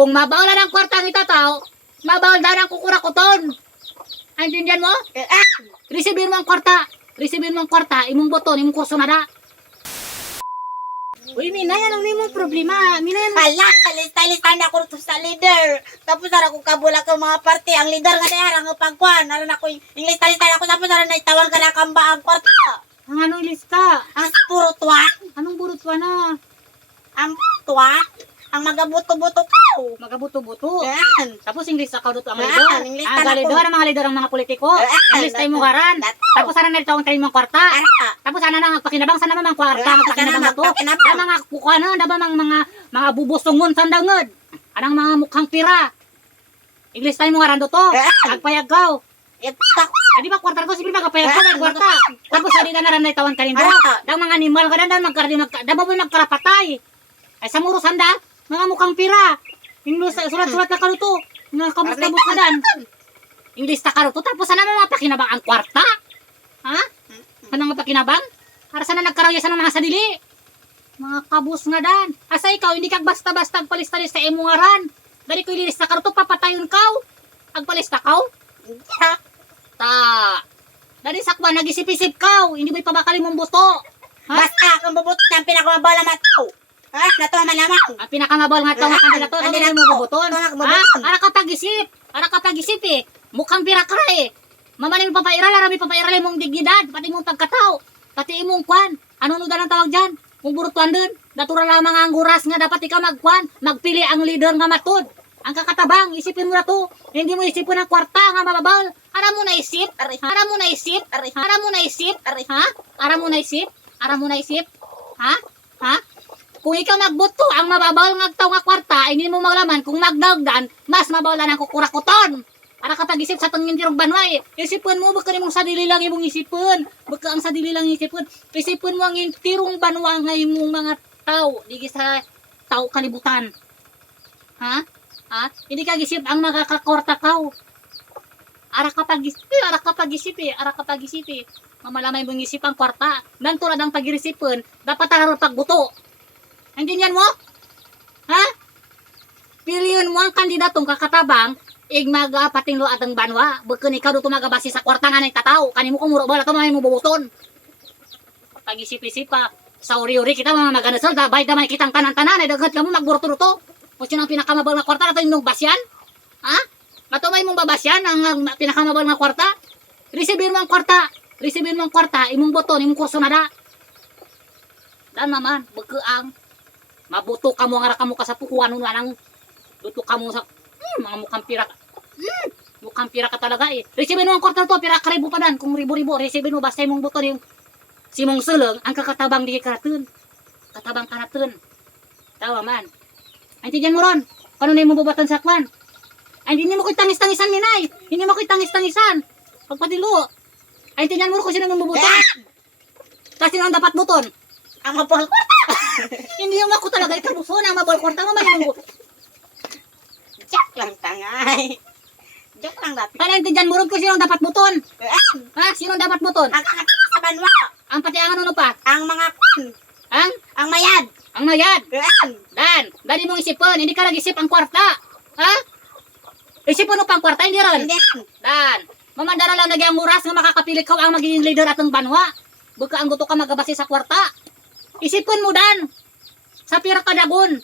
Kung mabawal na ng kwarta ang itatao, mabawal na ng kukurakuton. Antindihan mo? Eh, ah, Resibin mo ang kwarta. Resibin mo ang kwarta, imong boton, imong kurso na da. Uy, Mina, yan ang imong problema. Mina, yan hala, lista-lista na ako sa leader. Tapos ara ko kabula ko mga parte, ang leader nga na ang pagkuan. Aron ako, yung lista-lista na ako, tapos ara na itawag ka na kamba ang kwarta. ang anong lista? Ang puro tuwa, Anong burot pa na? ang tuwa, ang magabuto-buto ko. Magabuto-buto. Yan. Tapos yung lista ka dito ang Ah, leader. Ang na leader, ko. ang mga leader ang mga politiko. Ah, Ang lista mo garan. dat- Tapos sana nalito ang tayo mong kwarta. Tapos sana nang pakinabang sana mga kwarta ang Ah, pakinabang na to. Da mga kukuha da ba mga mga mga bubusongon sandangod. Anang mga mukhang pira. English tayo mo garan to. Ah. Agpayag ka. ito, Adi ba kwarta ko sige magkapayag ka ng kwarta. Tapos adi na naran na tawan kanindo. Ah. Da mga animal ka da magkardi mag da ba mo. Ay sa muro sanda mga mukhang pira. Ingles surat-surat na kaluto. Nga kabus-kabus ka dan. English ta kaluto tapos sana mo mapakinabang ang kwarta. Ha? Ano nga pakinabang? Para sana nagkarawya sa mga sadili. Mga kabus nga dan. Asa ikaw, hindi kag basta-basta agpalista-lista imo nga ran. Dali ko ililista ka to papatayon kaw. Agpalista kaw? Ha? Ta. Dali sakwa nagisip-isip kaw. Hindi mo ipabakali mong buto. Ha? Basta, kung bubuto ng pinakamabala mataw. Ha? Nato man lamang. Ang pinakamabal nga taong kanila to, ano Kanila mo to. bubuton? Ha? Ara ka pag-isip. Ara ka pag-isip eh. Mukhang pira ka eh. Mamanin mo papairal, arami papairal mong dignidad, pati mong pagkatao, pati imong kwan. Ano no ang tawag dyan? Kung burutuan din, natural lamang ang guras nga dapat ikaw magkwan, magpili ang leader nga matod. Ang kakatabang, isipin mo na to. Hindi mo isipin ang kwarta nga mababal. Ara mo na isip. Aray. Ara mo na isip. Aray. Ara mo na isip. Ha? Ara mo na isip. Ara mo na isip. Ha? Ha? Kung ikaw nagboto ang mababawal nga taw nga kwarta, hindi mo maglaman kung magdagdan, mas mabawalan ang kukurakuton. Para kapag isip sa tangin tirong banway, isipin mo, baka mong sadili lang imong isipin. Baka ang sadili lang isipin. Isipin mo ang tirong banwa nga imong mga tao, di sa tao kalibutan. Ha? Ha? Hindi ka gisip ang magkakakorta kaw. Ara ka pag-isip, ara ka pag-isip eh, ara ka pag-isip eh. Mamalamay mong isip ang kwarta. Dan tulad ang pag-irisipin, dapat taro pagbuto. Hindi niyan mo? Ha? Piliyon mo ang kandidatong kakatabang, ig magapatinglo at ang banwa. Bukun ikaw doon magabasi sa kwarta nga ng tatao. Kanimo kung muro bala, kamay mo bubuton. Pag-isip-isip pa, sa uri-uri kita mga maganasal, dabay damay kitang tanan-tanan, ay dagat ka mo magburuto-ruto. Kung sino ang pinakamabal na kwarta, nato yung basyan? Ha? Matumay mong babasyan ang, ang pinakamabal nga kwarta? Resibin mo ang kwarta. Resibin mo ang kwarta, imong boton, imong kurso na da. Dan naman, ang mabuto ka mo nga ka mo ka sa pukuan nga nang luto ka mo sa hmm, mga mukhang pira. Hmm, mukhang pira ka talaga eh. Resibin mo ang kwarta to, pira ka ribo pa dan. Kung ribo-ribo, resibin mo basta imong boton yung si mong sulong, ang kakatabang di karatun. Katabang karatun. Tawa man. Ay, tiyan mo ron. Kano na yung mabubatan sa kwan? Ay, hindi mo ko tangis-tangisan, minay. Hindi mo ko tangis-tangisan. Pagpatilo. Ay, tiyan mo ron kung sino ang mabubutan. Yan! Kasi sino ang dapat buton. Ang ko. Hindi yung ako talaga ikabuso na mabal kwarta mo man yung Joke lang tangay. Joke lang. Kaya tindihan mo ron kung sino ang dapat buton. Ah, Ha? Sino ang dapat buton? Ang kakatawa sa banwa. Ang pati ang ano pa? Ang mga kun. Ang? Ang mayad. Ang mayad. Dan, dali mong isipon. Hindi ka nag-isip ang kwarta. Ha? Isipon mo pang kwarta, hindi ron. Hindi. Dan, mamandara lang nagyang oras nga makakapili ka ang magiging leader atong banwa. Buka ang gusto ka magabasi sa kwarta. Isipon mo dan. Sa pira ka dagon.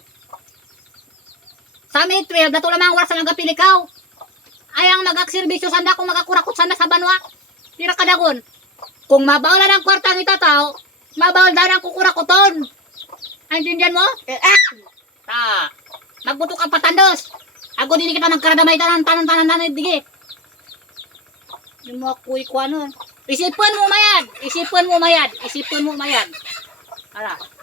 Sa May 12, dato lamang oras ang nagapili ka. Ay ang magagserbisyo sanda kung magakurakot sanda sa banwa. Pira ka dagon. Kung mabawal na ng kwarta ang itatao, mabawal na ng kukurakoton. Ay, intindihan mo? Ah, Ta. Magbuto ka patandos. Ako din kita magkaradamay tanan tanan tanan tanan dige. Yung mga kuy ko ano. Isipon mo mayad. Isipon mo mayad. Isipon mo mayad. Ara.